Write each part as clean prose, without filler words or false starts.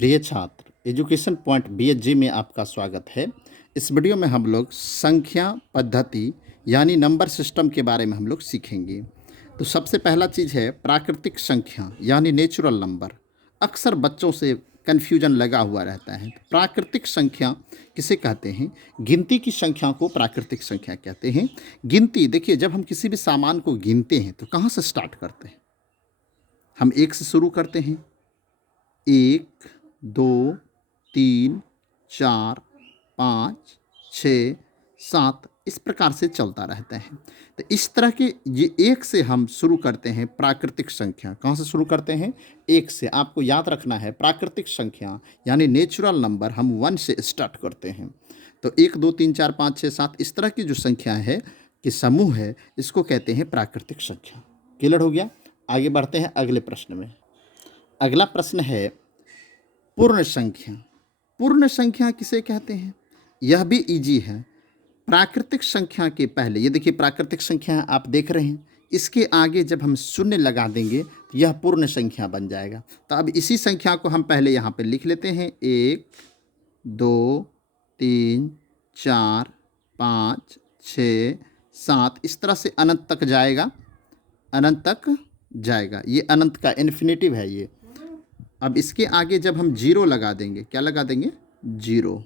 प्रिय छात्र, education point BHG में आपका स्वागत है। इस वीडियो में हम लोग संख्या पद्धति यानी नंबर सिस्टम के बारे में हम लोग सीखेंगे। तो सबसे पहला चीज़ है प्राकृतिक संख्या यानी नेचुरल नंबर। अक्सर बच्चों से कन्फ्यूजन लगा हुआ रहता है। प्राकृतिक संख्या किसे कहते हैं? गिनती की संख्या को प्राकृतिक संख्या कहते हैं। गिनती देखिए, जब हम किसी भी सामान को गिनते हैं तो कहाँ से स्टार्ट करते हैं? हम एक से शुरू करते हैं। 1, 2, 3, 4, 5, 6, 7 इस प्रकार से चलता रहता है। तो इस तरह के ये एक से हम शुरू करते हैं प्राकृतिक संख्या। कहाँ से शुरू करते हैं? एक से। आपको याद रखना है प्राकृतिक संख्या यानी नेचुरल नंबर हम 1 से स्टार्ट करते हैं। तो 1, 2, 3, 4, 5, 6, 7 इस तरह की जो संख्या है कि समूह है, इसको कहते हैं प्राकृतिक संख्या। क्लियर हो गया? आगे बढ़ते हैं अगले प्रश्न में। अगला प्रश्न है पूर्ण संख्या। पूर्ण संख्या किसे कहते हैं? यह भी इजी है। प्राकृतिक संख्या के पहले, ये देखिए प्राकृतिक संख्या आप देख रहे हैं, इसके आगे जब हम शून्य लगा देंगे तो यह पूर्ण संख्या बन जाएगा। तो अब इसी संख्या को हम पहले यहाँ पे लिख लेते हैं। 1, 2, 3, 4, 5, 6, 7 इस तरह से अनंत तक जाएगा। अनंत तक जाएगा, ये अनंत का इन्फिनेटिव है ये। अब इसके आगे जब हम जीरो लगा देंगे, क्या लगा देंगे? जीरो।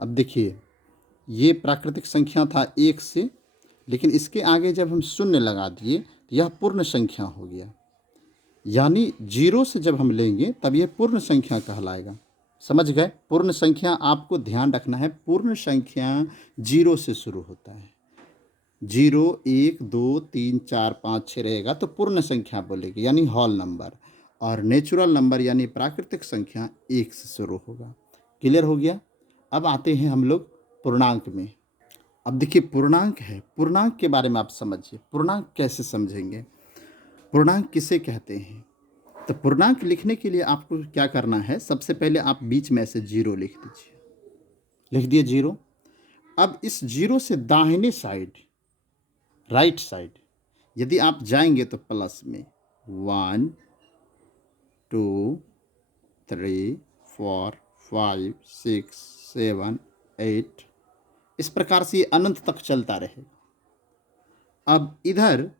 अब देखिए, ये प्राकृतिक संख्या था 1 से, लेकिन इसके आगे जब हम शून्य लगा दिए तो यह पूर्ण संख्या हो गया। यानी जीरो से जब हम लेंगे तब यह पूर्ण संख्या कहलाएगा। समझ गए? पूर्ण संख्या आपको ध्यान रखना है, पूर्ण संख्या जीरो से शुरू होता है। 0, 1, 2, 3, 4, 5, 6 रहेगा तो पूर्ण संख्या बोलेगी यानी होल नंबर। और नेचुरल नंबर यानी प्राकृतिक संख्या 1 से शुरू होगा। क्लियर हो गया? अब आते हैं हम लोग पूर्णांक में। अब देखिए पूर्णांक है, पूर्णांक के बारे में आप समझिए। पूर्णांक कैसे समझेंगे? पूर्णांक किसे कहते हैं? तो पूर्णांक लिखने के लिए आपको क्या करना है? सबसे पहले आप बीच में से 0 लिख दीजिए। लिख दिए 0। अब इस 0 से दाहिने साइड, राइट साइड यदि आप जाएंगे तो प्लस में 1, 2, 3, 4, 5, 6, 7, 8 इस प्रकार से ये अनंत तक चलता रहेगा। अब इधर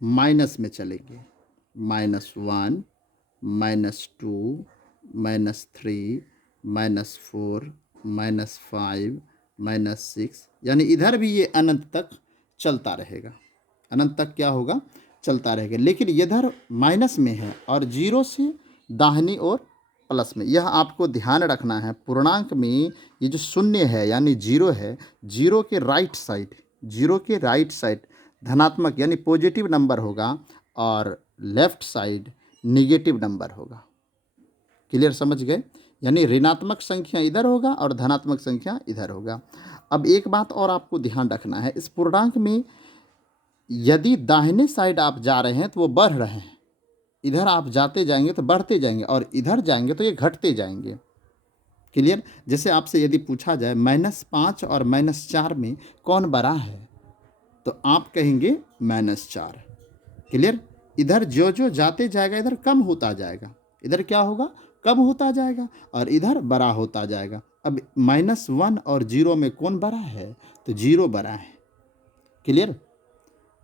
माइनस में चलेंगे। -1, -2, -3, -4, -5, -6 यानी इधर भी ये अनंत तक चलता रहेगा। अनंत तक क्या होगा? चलता रहेगा। लेकिन इधर माइनस में है और 0 से दाहिनी ओर प्लस में। यह आपको ध्यान रखना है। पूर्णांक में ये जो शून्य है यानी 0 है, 0 के राइट साइड, 0 के राइट साइड धनात्मक यानी पॉजिटिव नंबर होगा और लेफ्ट साइड निगेटिव नंबर होगा। क्लियर समझ गए? यानी ऋणात्मक संख्या इधर होगा और धनात्मक संख्या इधर होगा। अब एक बात और आपको ध्यान रखना है, इस पूर्णांक में यदि दाहिने साइड आप जा रहे हैं तो वो बढ़ रहे हैं, इधर आप जाते जाएंगे तो बढ़ते जाएंगे और इधर जाएंगे तो ये घटते जाएंगे। क्लियर? जैसे आपसे यदि पूछा जाए -5 और -4 में कौन बड़ा है, तो आप कहेंगे -4। क्लियर? इधर जो जो जाते जाएगा इधर कम होता जाएगा, इधर क्या होगा? कम होता जाएगा और इधर बड़ा होता जाएगा। अब -1 और 0 में कौन बड़ा है? तो 0 बड़ा है। क्लियर?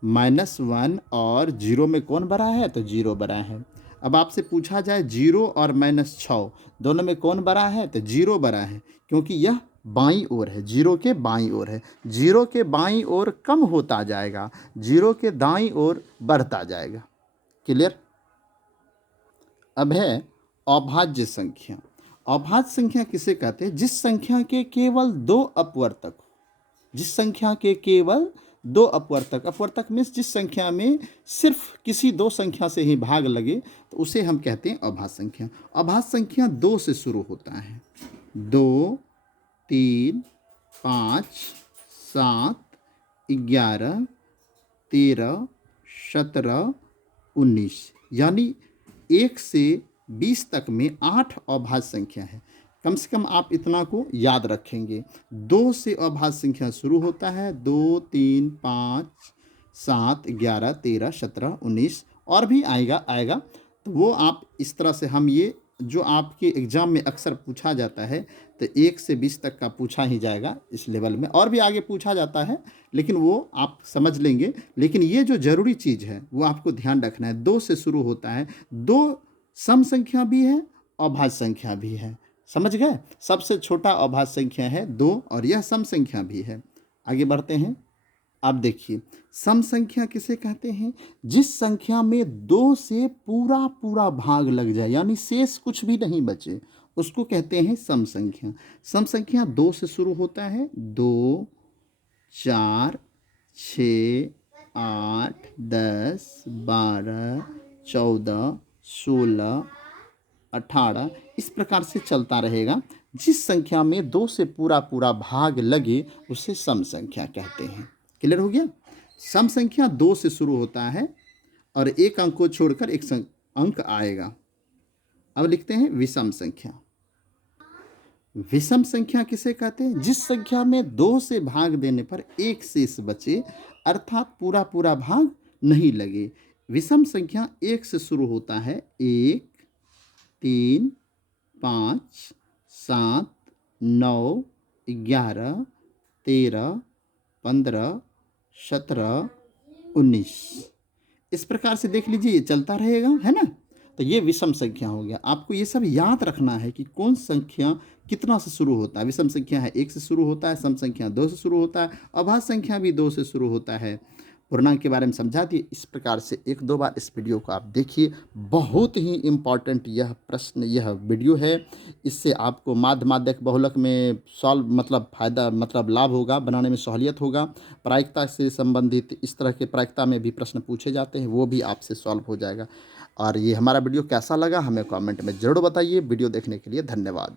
-1 और 0 में कौन बड़ा है? तो 0 बड़ा है। अब आपसे पूछा जाए 0 और -6 दोनों में कौन बड़ा है? तो 0 बड़ा है, क्योंकि यह बाईं ओर है, 0 के बाईं ओर है। 0 के बाईं ओर कम होता जाएगा, 0 के दाईं ओर बढ़ता जाएगा। क्लियर? अब है अभाज्य संख्या। अभाज्य संख्या किसे कहते हैं? जिस संख्या के केवल 2 अपवर्तक हो। जिस संख्या के केवल 2 अपवर्तक, अपवर्तक मीन्स जिस संख्या में सिर्फ किसी 2 संख्या से ही भाग लगे तो उसे हम कहते हैं अभाज्य संख्या। अभाज्य संख्या 2 से शुरू होता है। 2, 3, 5, 7, 11, 13, 17, 19 यानी 1 से 20 तक में 8 अभाज्य संख्या है। कम से कम आप इतना को याद रखेंगे। 2 से अभाज्य संख्या शुरू होता है। 2, 3, 5, 7, 11, 13, 17, 19 और भी आएगा। तो वो आप इस तरह से हम ये जो आपके एग्ज़ाम में अक्सर पूछा जाता है, तो 1 से 20 तक का पूछा ही जाएगा इस लेवल में, और भी आगे पूछा जाता है, लेकिन वो आप समझ लेंगे। लेकिन ये जो ज़रूरी चीज़ है वो आपको ध्यान रखना है, 2 से शुरू होता है, 2 सम संख्या भी है, अभाज्य संख्या भी है, समझ गए? सबसे छोटा अभाज्य संख्या है 2 और यह सम संख्या भी है। आगे बढ़ते हैं। अब देखिए, सम संख्या किसे कहते हैं? जिस संख्या में 2 से पूरा पूरा भाग लग जाए, यानी शेष कुछ भी नहीं बचे, उसको कहते हैं सम संख्या। सम संख्या 2 से शुरू होता है, 2, 4, 6, 8, 10, 12, 14, 16, 18, इस प्रकार से चलता रहेगा। जिस संख्या में 2 से पूरा पूरा भाग लगे उसे सम संख्या कहते हैं। क्लियर हो गया? सम संख्या 2 से शुरू होता है और एक अंक को छोड़कर एक अंक आएगा। अब लिखते हैं विषम संख्या। विषम संख्या किसे कहते हैं? जिस संख्या में 2 से भाग देने पर एक शेष बचे, अर्थात पूरा पूरा भाग नहीं लगे। विषम संख्या 1 से शुरू होता है, 1, 3, 5, 7, 9, 11, 13, 15, 17, 19, इस प्रकार से देख लीजिए ये चलता रहेगा, है ना? तो ये विषम संख्या हो गया। आपको ये सब याद रखना है कि कौन संख्या कितना से शुरू होता है। विषम संख्या है 1 से शुरू होता है, सम संख्या 2 से शुरू होता है, अभाज्य संख्या भी 2 से शुरू होता है। पूर्णांक के बारे में समझा दिए। इस प्रकार से 1-2 बार इस वीडियो को आप देखिए। बहुत ही इम्पॉर्टेंट यह प्रश्न, यह वीडियो है। इससे आपको माध्य माध्यक बहुलक में सॉल्व मतलब फ़ायदा मतलब लाभ होगा, बनाने में सहूलियत होगा। प्रायिकता से संबंधित इस तरह के प्रायिकता में भी प्रश्न पूछे जाते हैं, वो भी आपसे सॉल्व हो जाएगा। और ये हमारा वीडियो कैसा लगा हमें कमेंट में ज़रूर बताइए। वीडियो देखने के लिए धन्यवाद।